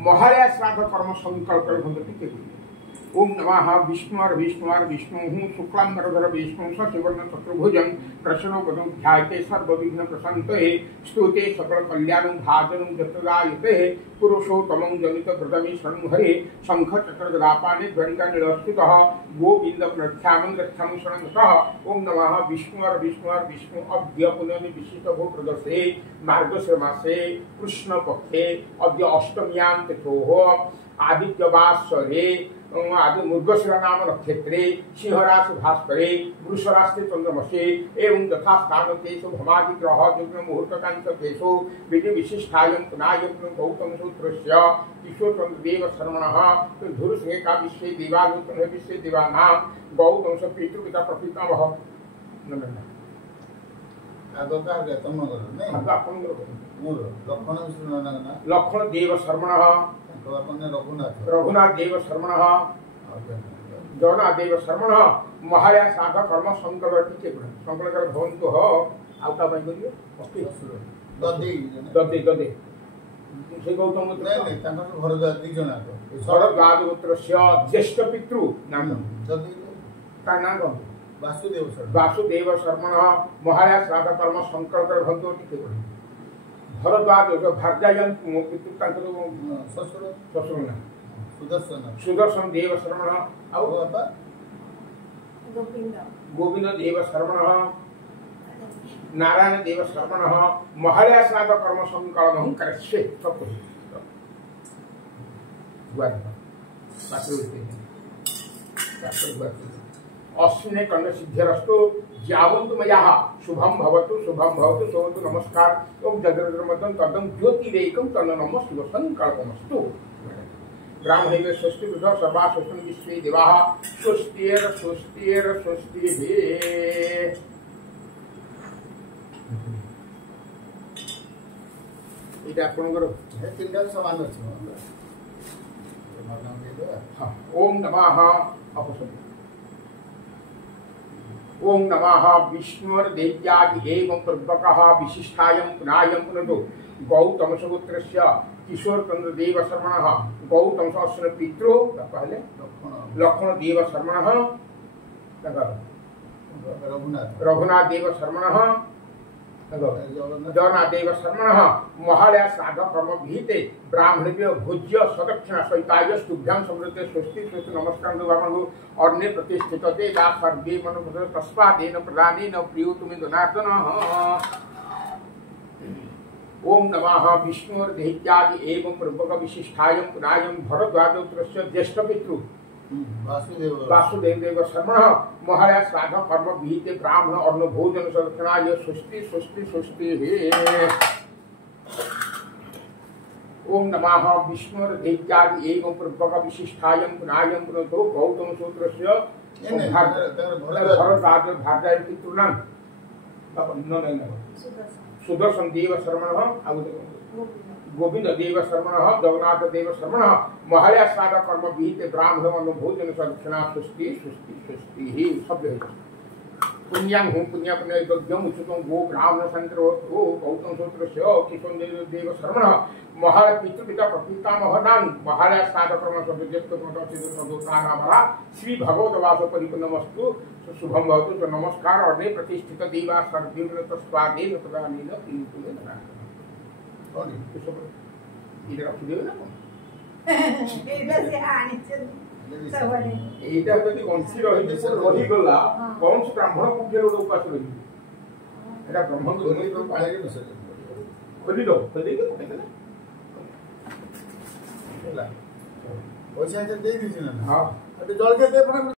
महालया श्राद्ध कर्म संकल्प ओम नमः विष्णुर विष्णुर विष्णु शुक्लांबरधर विष्णु सशिवर्ण चतुर्भुजं कृष्णो पदं ध्यायते सर्वविघ्न प्रशांतये स्तुते सकल कल्याणं भाजनं जतदायते पुरुषोत्तमं जनित प्रथमे शरणहरे शंख चक्र गदापाने ध्वनिका निलस्थितः गोविंद प्रख्यामं गच्छामि शरणतः ओम नमः विष्णुर विष्णुर विष्णु अद्य पुनः विशिष्ट भो प्रदर्शे मार्गशीर मासे कृष्ण पक्षे अद्य अष्टम्यां तिथोः आदित्यवासरे आदि मृगशिरा नाम नक्षत्रे सिंहराशि भास्करे वृषराशि चंद्रमसे एवं यथा स्थान तेषु भमादि ग्रह जुग्न मुहूर्तकांच तेषु विधि विशिष्टायं पुनायं गौतम सूत्रस्य किशोर चंद्र देव शर्मणः धुरसिंह का विश्वे देवानुतन विश्वे देवानां गौतम स पितृपिता प्रपितामह नमः आगोकार गतम कर नै आगा अपन मोर लक्षण सुनना ना लक्षण देव शर्मणः तो अपन रघुनाथ रघुनाथ देव शर्मणः जगन्नाथ देव शर्मणः महालया श्राद्ध कर्म संकल्प संकल्प भवन्तु हो आउटा बाई करियो ददी ददे ददे से गौतम नै नै तांकर घर दी जना तो भरद्वाज गोत्रस्य ज्येष्ठ पितृ नाम ददी का नाम वासुदेव शर्मा वासुदेव शर्मणः महालया श्राद्ध कर्म संकल्प भवन्तु टिके भरद्वाज भार्यायन पितृ तांकर ससुर ससुर ना सुदर्शन सुदर्शन देव शर्मणः और बाबा गोविंद देव शर्मणः नारायण देव शर्मणः महालया श्राद्ध कर्म संकल्पं करस्ये सब अश्विने कर्ण सिद्धिरस्तु यावन्तु मया शुभम भवतु सोवतु नमस्कार ओम जगद्रमदं तदं ज्योतिरेकं तन्न नमः शिव संकल्पमस्तु ब्राह्मणे स्वस्ति विदो सर्वा स्वस्ति विश्वे देवाः स्वस्तिर् स्वस्तिर् स्वस्तिभिः इटा आपनकर तीनटा समान अछि हां ओम नमः अपसति ओम नमः विष्णुर्देव्यादि एवं पूर्वकः विशिष्टायं पुनायं पुनतो गौतम सुपुत्रस्य किशोर चंद्र देव शर्मणः गौतम सहस्र पितृ पहले लक्ष्मण देव शर्मणः रघुनाथ देव शर्मणः जगन्नाथ देव शर्मणः महालया श्राद्ध कर्म विहिते ब्राह्मणेभ्य भोज्य सदक्षिणा सहिताय स्तुभ्यां समृद्धे स्वस्ति स्वस्ति नमस्कार भगवान् अर्णे प्रतिष्ठितते दा सर्वे मनो तस्मादेन प्रदानेन प्रियो तुमे जनार्दनः ओम नमः विष्णुर्देव्यादि एवं पूर्वक विशिष्टायं पुनायं भरद्वाजोत्रस्य ज्येष्ठ पितृ वासुदेव देव शर्मणः महालया श्राद्ध कर्म विहिते ब्राह्मण अन्न भोजन सदक्षिणाय स्वस्ति स्वस्ति स्वस्ति ओम नमः विष्णुर्देव्यादि एवं पूर्वक विशिष्टायं पुनायं पुनतो गौतम सूत्रस्य भरद्वाज भार्याय पितॄणां सुदर्शन देव शर्मणः गोविंद देव शर्मणः जगन्नाथ देव शर्मणः महालया श्राद्ध कर्म विहिते ब्राह्मण अन्न भोजन सदक्षिणा स्वस्ति स्वस्ति स्वस्ति ही शब्द पुण्यां हूँ पुण्य पुण्य यज्ञम उचितं गो ब्राह्मण संतरो गौतम सूत्रस्य किशोर देव शर्मणः महालय पितृपिता प्रपितामहानां महालया श्राद्ध कर्म सदोतानामः श्री भगवतवास परिपूर्णमस्तु शुभम भवतु च नमस्कार अर्णे प्रतिष्ठित देवा सर्वेण तस्मादेन प्रदानेन प्रीयते नमः कौन इधर रख दियो ना इधर से आने चल सवारे एटा जदी वंशी रही गला कौन से ब्राह्मण पुण्य लोग उपास रही एटा ब्रह्म को नहीं तो पाले के बस खोली दो खोली के पैसा दे दीजिए ना हां अभी जल के दे